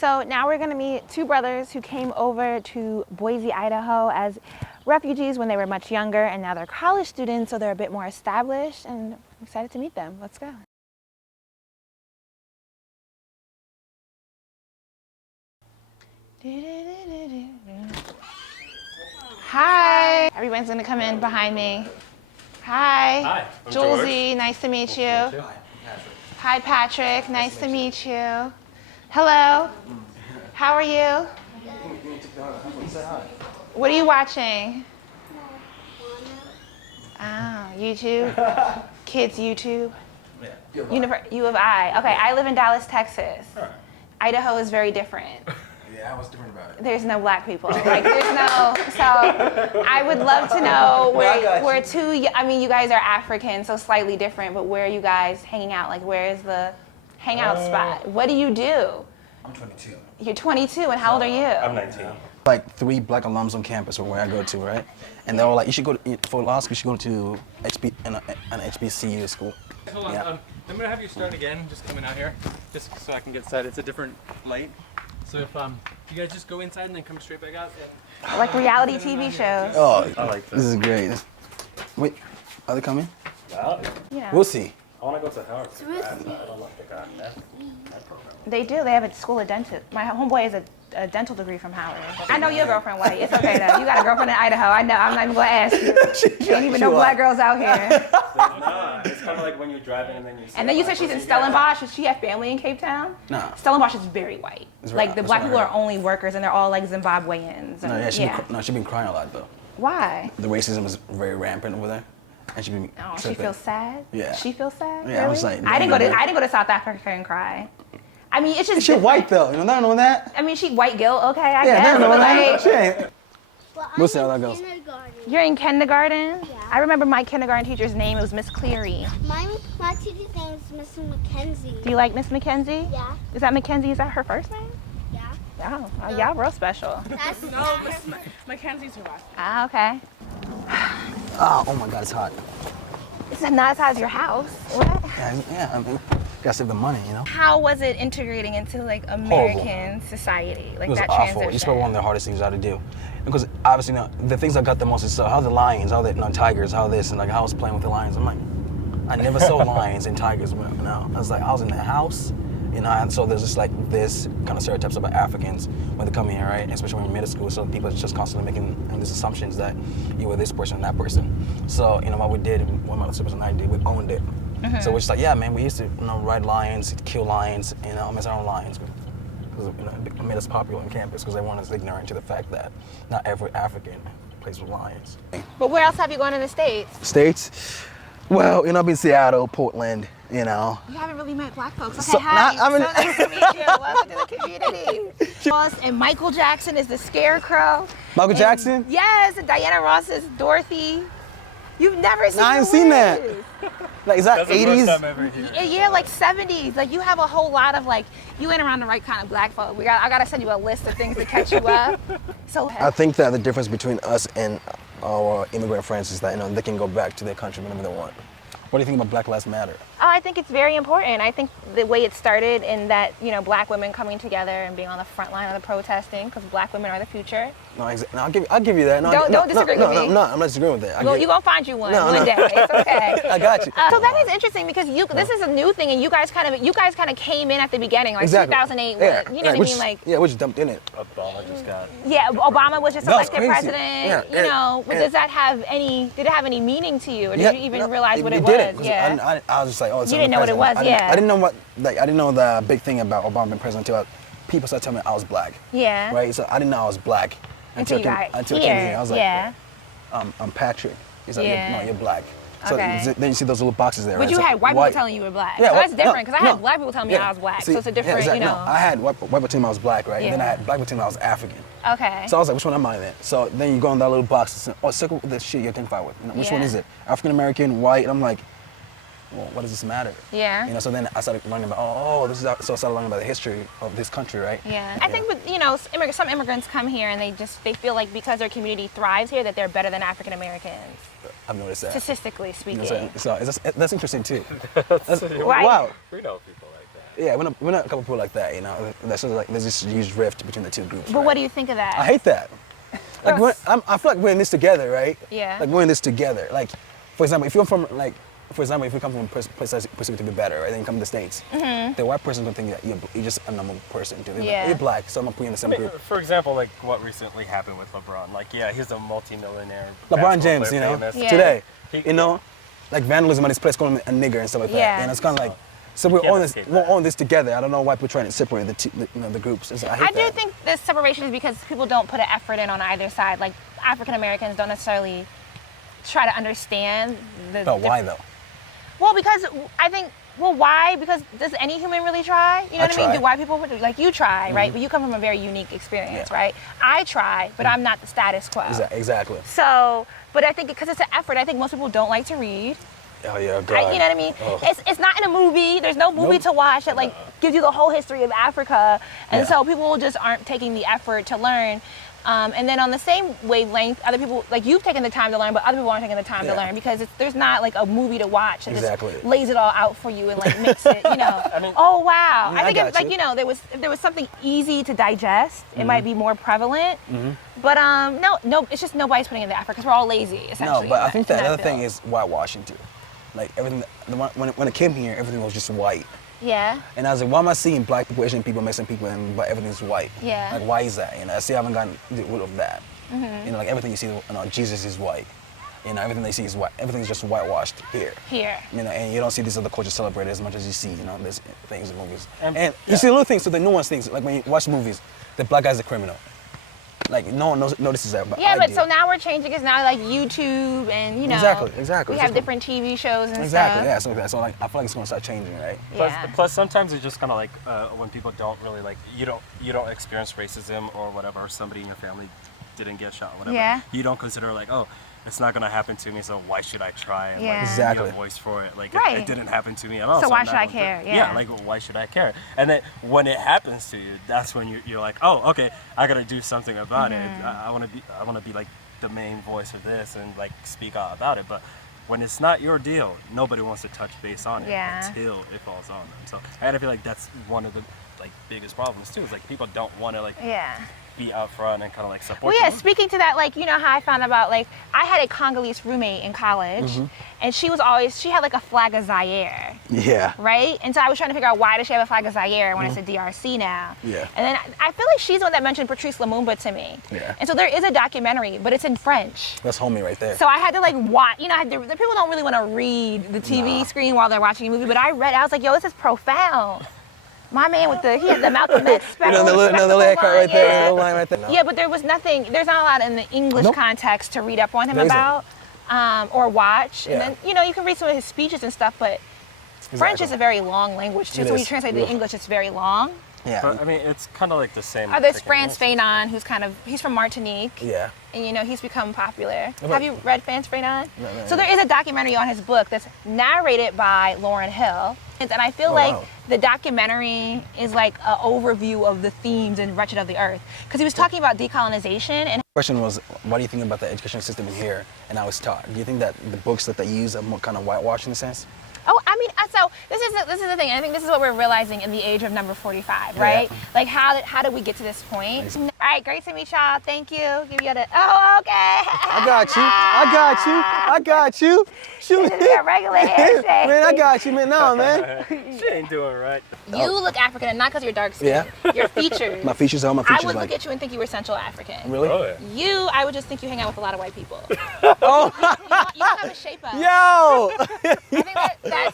So now we're gonna meet two brothers who came over to Boise, Idaho as refugees when they were much younger, and now they're college students, so they're a bit more established, and I'm excited to meet them. Let's go. Hi. Everyone's gonna come in behind me. Hi. Hi. I'm Julesy, George. nice to meet you. Hi, Patrick. Nice to meet you. Hello. How are you? What are you watching? Oh, YouTube? Kids YouTube? U of I. Okay, I live in Dallas, Texas. Idaho is very different. Yeah, what's different about it? There's no black people. Like, there's no, so I would love to know where two, I mean, you guys are African, so slightly different, but where are you guys hanging out? Like, where is the hangout spot? What do you do? I'm 22. You're 22, and how old are you? I'm 19. Like 3 black alums on campus or where I go to, right? And they're all like, you should go to, for law school, you should go to an HBCU school. Hold on, Yeah. I'm gonna have you start again, just coming out here, just so I can get set. It's a different light. So if you guys just go inside and then come straight back out. Like reality TV shows. Oh, I like this is great. Wait, are they coming? Well, You know, We'll see. I want to go to Howard. I don't like the guy. That program. they do. They have a school of dentist. My homeboy is a dental degree from Howard. I know your girlfriend white. It's okay though. You got a girlfriend in Idaho. I know. I'm not even gonna ask you. There ain't even no black girls out here. It's kind of like when you're driving and then you see. And then you said she's in Stellenbosch. Does she have family in Cape Town? No. Stellenbosch is very white. It's Like right- the that's black what I people are heard. only workers, and they're all like Zimbabweans. No, And, yeah, she's been crying a lot though. Why? The racism is very rampant over there, and she's been. Oh, she tripping. feels sad. Yeah. She feels sad. Yeah, I was Really? like, I didn't go damn, to. I didn't go to South Africa and cry. I mean, it's just. She's different. white though, you know, they don't know that. I mean, she white guilt. Okay, I Yeah, they guess. don't know But that. like, She ain't. Well, We'll see how that goes. you're in kindergarten. Yeah. I remember my kindergarten teacher's name. It was Miss Cleary. My teacher's name is Mrs. Mackenzie. Do you like Miss Mackenzie? Yeah, Is that Mackenzie? Is that her first name? yeah. Oh, y'all real special. That's No, Mackenzie's her last. Ah, okay. Oh my God, it's hot. It's not as high as your house. What? Yeah, I mean, gotta save the money, you know. How was it integrating into like American society? Like It was that awful. transition? It's probably one of the hardest things I had to do, because obviously, you know, the things I got the most is how the lions, how the tigers, how this, and like how I was playing with the lions. I'm like, I never saw lions and tigers. You know, I was in the house, you know, and so there's just like this kind of stereotypes about Africans when they come here, right? Especially when we're in middle school, so people are just constantly making these assumptions that you were this person and that person. So you know what we did, what my siblings and I did, we owned it. So we're just like, yeah, man, we used to, you know, ride lions, kill lions, you know, mess around with lions. Because you know, it made us popular on campus because everyone is ignorant to the fact that not every African plays with lions. But where else have you gone in the States? States? Well, you know, I've been Seattle, Portland, you know. You haven't really met black folks. Okay, So, hi. I mean- So nice to meet you. Welcome to the community. Ross and Michael Jackson is the Scarecrow. Michael And- Jackson? Yes, and Diana Ross is Dorothy. You've never seen No, I ain't the seen that. Wiz. Like, is that That's the first 80s? time ever here. Yeah, like 70s. Like you have a whole lot of like, you ain't around the right kind of black folk. I gotta send you a list of things to catch you up. So I think that the difference between us and our immigrant friends is that, you know, they can go back to their country whenever they want. What do you think about Black Lives Matter? Oh, I think it's very important. I think the way it started in that, you know, black women coming together and being on the front line of the protesting, because black women are the future. No, no, I'll give you that. No, Don't disagree with me. No, I'm not disagreeing with that. Well, you're gonna find you one No, one no. day. It's okay. I got you. So that is interesting because this is a new thing, and you guys kind of came in at the beginning, like Exactly. 2008. Yeah, You know what I mean? Like, yeah, we just dumped in it. Obama just got. yeah, Obama was just That was elected crazy. president. Yeah, You know, but and- does that have any? Did it have any meaning to you, or did Yeah, you even no, realize what it didn't, was? 'cause Yeah. I was just like, oh, it's You didn't know what it was, president. yeah. I didn't know I didn't know the big thing about Obama being president until people started telling me I was black. Yeah. Right. So I didn't know I was black Until you got I came here. here. I was like, Yeah. I'm Patrick. He's like, Yeah. no, you're black. So Okay. then you see those little boxes there. But right? you So had white people telling you were black. Yeah, so that's no, different because I no. had black people telling me Yeah. I was black. See, So it's a different, exactly. you know. No, I had white people telling me I was black, right? And then I Yeah. had black people telling me I was African. Okay. So I was like, which one am I then? So then you go in that little box and say, oh, circle the shit you identify with. You know, which one Yeah. is it? African American, white? And I'm like, well, what does this matter? Yeah. You know, so then I started learning about, so I started learning about the history of this country, right? Yeah, I think with, you know, some immigrants come here and they feel like because their community thrives here that they're better than African Americans, I've noticed that. statistically You speaking. know, so that's interesting too. Right. Wow. We know people like that. Yeah, we're not a couple people like that, you know. That's sort of like there's this huge rift between the two groups. But what do you think of that? I hate that. Like I feel like we're in this together, right? Yeah. Like we're in this together. Like, for example, if you're from like, for example, if you come from a place that's perceived to be better, right? Then you come to the States, the white person don't think that you're just a normal person. Too. They're like, you're black, so I'm gonna put you in the same group. For example, like what recently happened with LeBron. Like, yeah, he's a multi-millionaire. LeBron James, you know, today, you know, like vandalism at his place, calling him a nigger and stuff like that. And it's kind of like. So we're on this together. I don't know why we're trying to separate the groups. I do think this separation is because people don't put an effort in on either side. Like African Americans don't necessarily try to understand the. But why though? Well, because I think. Well, why? Because does any human really try? You know what I mean? Do white people like you try, right? But you come from a very unique experience, right? I try, but I'm not the status quo. Exactly. So, but I think because it's an effort, I think most people don't like to read. Oh yeah, God. You know what I mean? Oh. It's not in a movie. There's no movie to watch that like gives you the whole history of Africa, and so people just aren't taking the effort to learn. And then on the same wavelength, other people like you've taken the time to learn, but other people aren't taking the time to learn because there's not like a movie to watch that just lays it all out for you and like makes it. You know, I mean, oh wow! I think it's like if there was something easy to digest, it might be more prevalent. But no, it's just nobody's putting in the effort because we're all lazy. Essentially. No, but I think the other thing is whitewashing too. Like everything, when it came here, everything was just white. Yeah. And I was like, why am I seeing black people, Asian people, Mexican people, but everything's white? Yeah. Like, why is that? You know, I still haven't gotten rid of that. You know, like everything you see, you know, Jesus is white. You know, everything they see is white. Everything's just whitewashed here. Here. You know, and you don't see these other cultures celebrated as much as you see, you know, these things in movies. And you see little things, so the nuanced things. Like when you watch movies, the black guy's a criminal. Like no one notices that. Yeah, but so now we're changing. It's now like YouTube and you know. Exactly. We have different TV shows and stuff. Exactly. Yeah. So like I feel like it's gonna start changing, right? Plus sometimes it's just kind of like when people don't really like you don't experience racism or whatever. Or somebody in your family didn't get shot, or whatever. Yeah. You don't consider like it's not gonna happen to me, so why should I try and exactly. be a voice for it? Like right. it didn't happen to me at all. So why should I care? Yeah, like why should I care? And then when it happens to you, that's when you're like, oh, okay, I gotta do something about it. I wanna be like the main voice of this and like speak out about it. But when it's not your deal, nobody wants to touch base on it until it falls on them. So I feel like that's one of the like biggest problems too. Is like people don't want to like be out front and kind of like support. Well, yeah. Speaking to that, like you know how I found about like I had a Congolese roommate in college, and she had like a flag of Zaire. Yeah. Right. And so I was trying to figure out why does she have a flag of Zaire when it's a DRC now. Yeah. And then I feel like she's the one that mentioned Patrice Lumumba to me. Yeah. And so there is a documentary, but it's in French. That's homie right there. So I had to like watch. You know, the people don't really want to read the TV screen while they're watching a movie, but I read. I was like, yo, this is profound. My man he had the Malcolm X spectacle. The little haircut right there, the line right there. Yeah, but there's not a lot in the English context to read up on him about or watch. And then, you know, you can read some of his speeches and stuff, but French is a very long language too. So when you translate it to English, it's very long. Yeah. But I mean, it's kind of like the same. There's Frantz Fanon, he's from Martinique. Yeah. And you know, he's become popular. Have you read Frantz Fanon? No. So there is a documentary on his book that's narrated by Lauryn Hill. And I feel the documentary is like an overview of the themes in Wretched of the Earth. Because he was talking about decolonization. And the question was, what do you think about the education system in here and how it's taught? Do you think that the books that they use are more kind of whitewashed in a sense? Oh, I mean, so this is the thing. I think this is what we're realizing in the age of number 45, right? Yeah. Like, how did we get to this point? Nice. All right, great to meet y'all. Thank you. Give you the. Oh, okay. I got you. Shoot. This is a regular handshake. Man, I got you, man. No, man. She ain't doing right. You look African, and not because you're dark skinned. Yeah. Your features. My features are my features. I would like, look at you and think you were Central African. Really? Oh, yeah. I would just think you hang out with a lot of white people. Oh. You don't have a shape up. Yo.